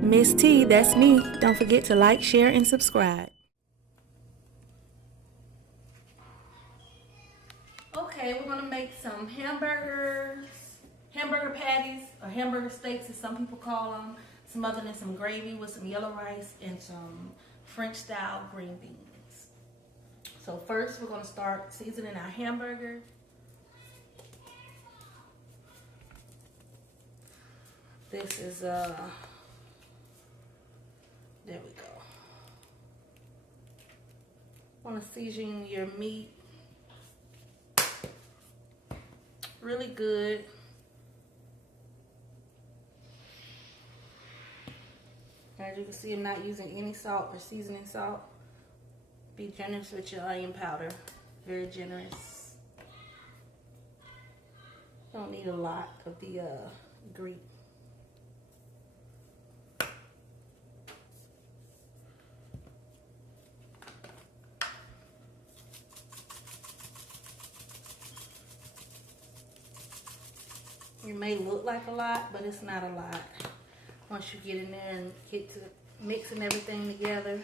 Miss T, that's me. Don't forget to like, share, and subscribe. Okay, we're gonna make some hamburger patties, or hamburger steaks as some people call them, smothered in some gravy with some yellow rice and some French style green beans. So first we're gonna start seasoning our hamburger. This is there we go. Want to season your meat really good. As you can see, I'm not using any salt or seasoning salt. Be generous with your onion powder. Very generous. Don't need a lot of the Greek. It may look like a lot, but it's not a lot. Once you get in there and get to mixing everything together.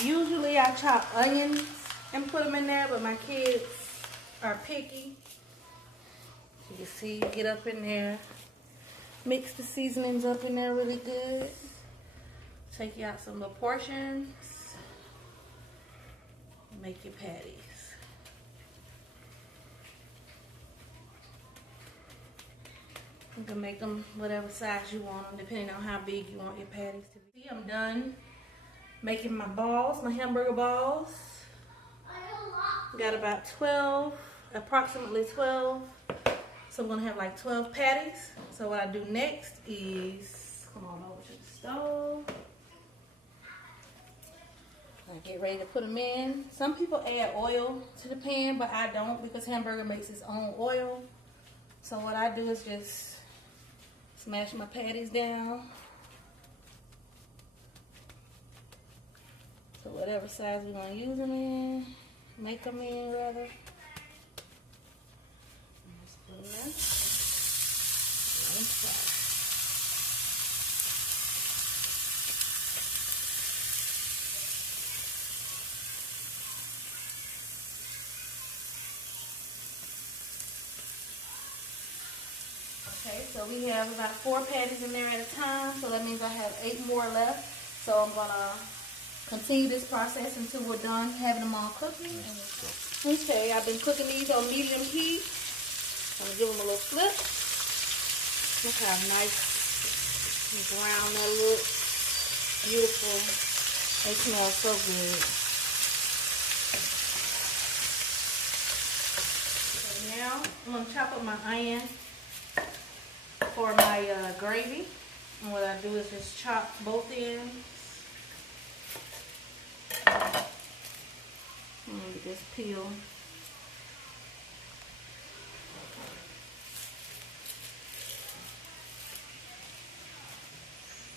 Usually I chop onions and put them in there, but my kids are picky. You can see, get up in there, mix the seasonings up in there really good. Take you out some little portions. Make your patties. You can make them whatever size you want them, depending on how big you want your patties to be. See, I'm done making my balls, my hamburger balls. Got about 12, approximately 12. So I'm gonna have like 12 patties. So what I do next is come on over to the stove. I get ready to put them in. Some people add oil to the pan, but I don't, because hamburger makes its own oil. So what I do is just smash my patties down. So whatever size we're gonna use them in, make them in rather. Just put them in. Okay, so we have about 4 patties in there at a time, so that means I have 8 more left. So I'm gonna continue this process until we're done having them all cooking. Okay, I've been cooking these on medium heat. I'm gonna give them a little flip. Look how nice and brown that looks. Beautiful. They smell so good. So now I'm gonna chop up my onion for my gravy. And what I do is just chop both ends. Get this peel.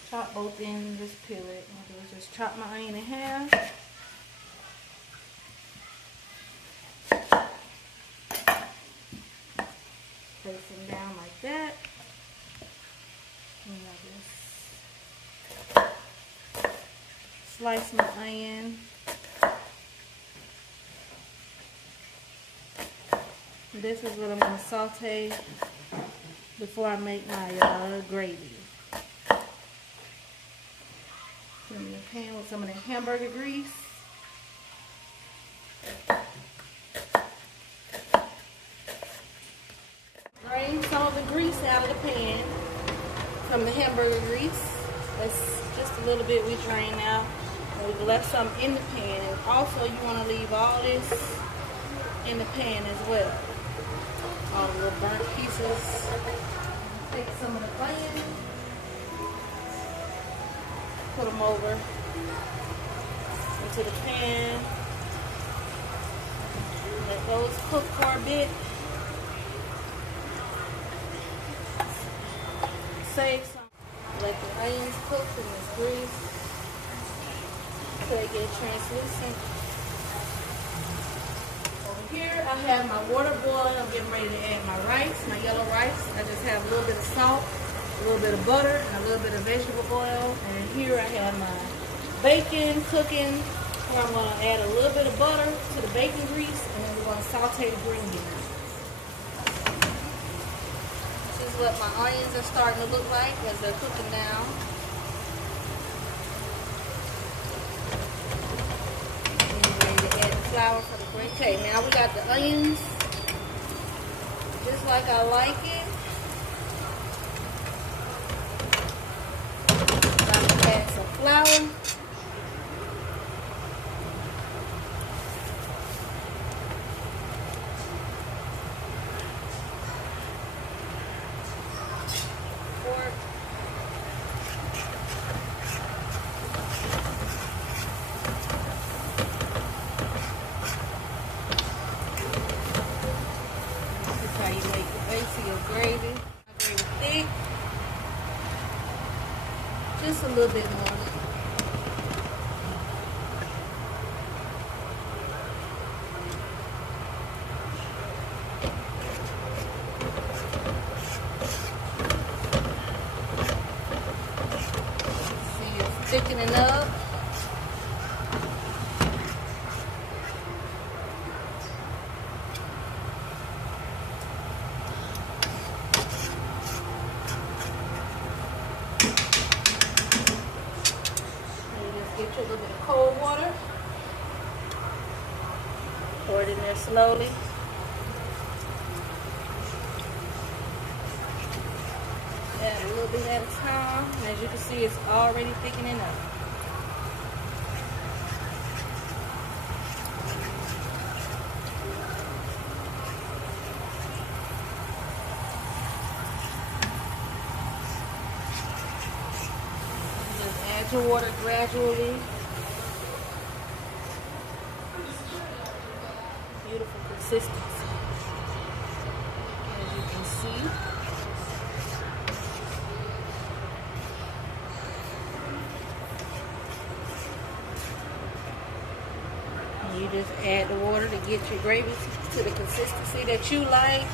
Chop both ends and just peel it. What I do is just chop my onion in half. Place them down like that. And I just slice my onion. This is what I'm going to saute before I make my gravy. Put them in the pan with some of the hamburger grease. Drain some of the grease out of the pan from the hamburger grease. That's just a little bit we drain out. We've left some in the pan. And also you want to leave all this in the pan as well. All the little burnt pieces. Take some of the onion, put them over into the pan. Let those cook for a bit. save some. Let the onions cook in this grease until they get translucent. Over here, I have my water boiling. I'm getting ready to add my rice, my yellow rice. I just have a little bit of salt, a little bit of butter, and a little bit of vegetable oil. And here I have my bacon cooking, where I'm going to add a little bit of butter to the bacon grease, and then we're going to saute the green beans. This is what my onions are starting to look like as they're cooking down. And we're ready to add the flour for the green. Okay, now we got the onions just like I like it. Now we add some flour. How you make the base of your gravy. My gravy thick. Just a little bit more. See, it's thickening up. Get you a little bit of cold water. Pour it in there slowly. Add a little bit at a time. As you can see, it's already thickening up. Add your water gradually. Beautiful consistency, as you can see. And you just add the water to get your gravy to the consistency that you like.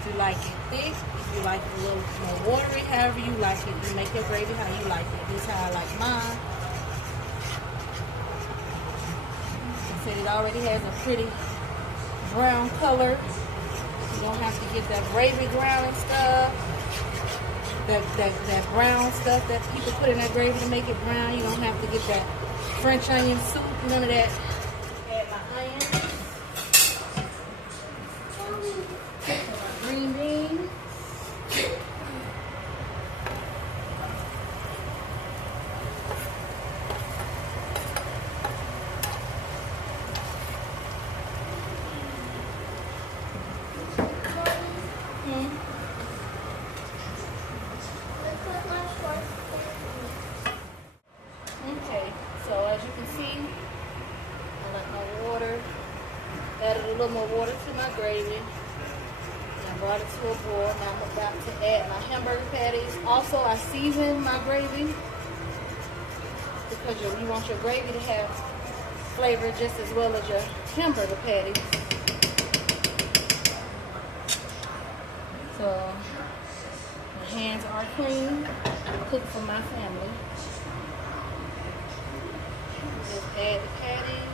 If you like it thick, if you like it a little more watery, however you like it. You make your gravy how you like it. This is how I like mine. Like I said, it already has a pretty brown color. You don't have to get that gravy browning stuff. That brown stuff that people put in that gravy to make it brown. You don't have to get that French onion soup, none of that. Add my onions. My green beans. Okay, so as you can see, I let my water, added a little more water to my gravy, and I brought it to a boil. Now I'm about to add my hamburger patties. Also, I season my gravy because you want your gravy to have flavor just as well as your hamburger patties. So my hands are clean. I cook for my family. Just add the patties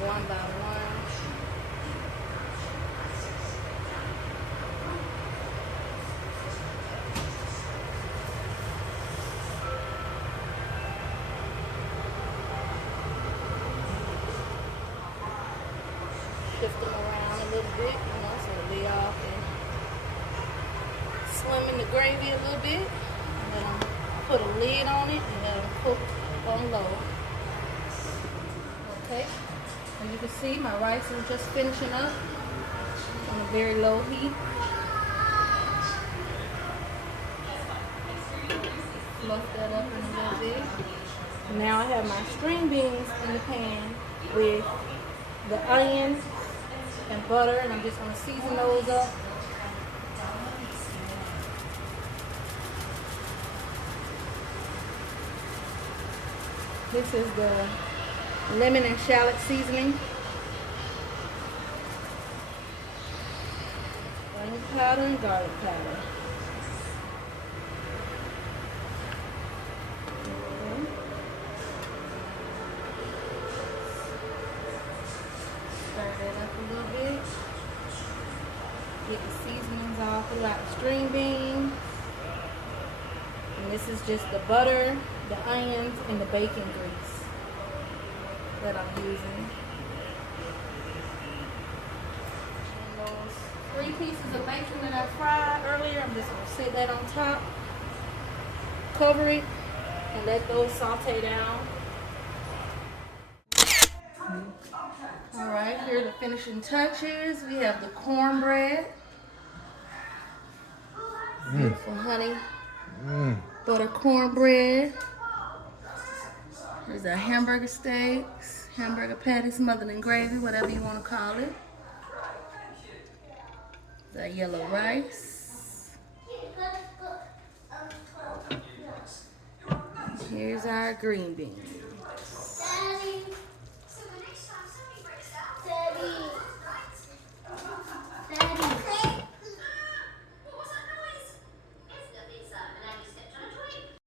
one by one. Shift them around a little bit, so they all can swim in the gravy a little bit. And then put a lid on it and let them cook on low. Okay, as you can see, my rice is just finishing up on a very low heat. Fluff that up in a little bit. Now I have my string beans in the pan with the onions and butter, and I'm just going to season those up. This is the lemon and shallot seasoning. Onion powder and garlic powder. Stir that up a little bit. Get the seasonings all throughout the string beans. And this is just the butter, the onions, and the bacon grease that I'm using. And those 3 pieces of bacon that I fried earlier, I'm just going to set that on top. Cover it and let those saute down. Alright, here are the finishing touches. We have the cornbread. Beautiful honey butter cornbread. There's our hamburger steaks, hamburger patties smothered in gravy, whatever you want to call it. The yellow rice. Here's our green beans.